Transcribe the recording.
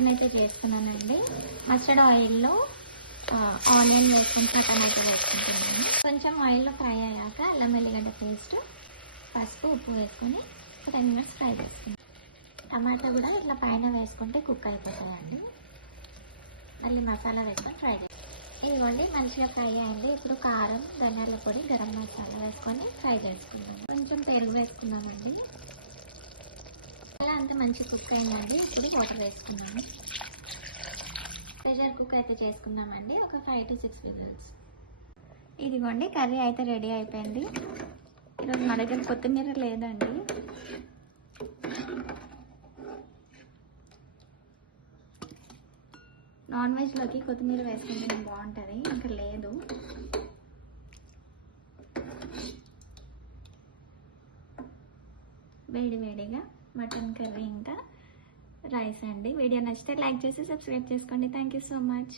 Mutton అయితే చేసుకున్నానండి. Mustard ఆయిల్లో ఆనియన్ వేసుకొని మటన్ అయితే వేసుకుంటున్నాను. కొంచెం ఆయిల్లో ఫ్రై అయ్యాక అల్లం వెల్లిగడ్డ పేస్ట్, పసుపు, ఉప్పు వేసుకొని 10 మినిట్స్ ఫ్రై చేసుకుంటాం. టమాటా కూడా ఇట్లా పైన వేసుకుంటే కుక్ అయిపోతుందండి. మళ్ళీ మసాలా వేసుకొని ఫ్రై చేస్తాం. ఇదిగోండి మంచిగా ఫ్రై అయింది. ఇప్పుడు కారం, ధనియాల పొడి, గరం మసాలా వేసుకొని ఫ్రై చేసుకుందాం. కొంచెం పెరుగు వేసుకున్నామండి. అలా అంతా మంచి కుక్ అయిందండి. ఇప్పుడు వాటర్ వేసుకున్నాము. ప్రెషర్ కుక్ అయితే చేసుకుందామండి. ఒక 5 to 6 విజిల్స్. ఇదిగోండి కర్రీ అయితే రెడీ అయిపోయింది. ఈరోజు మా దగ్గర కొత్తిమీర లేదండి. నాన్ వెజ్లోకి కొత్తిమీర వేసుకుంటే బాగుంటుంది, ఇంకా లేదు. వేడి వేడిగా మటన్ కర్రీ ఇంకా రైస్ అండి. వీడియో నచ్చితే లైక్ చేసి సబ్స్క్రైబ్ చేసుకోండి. Thank you so much.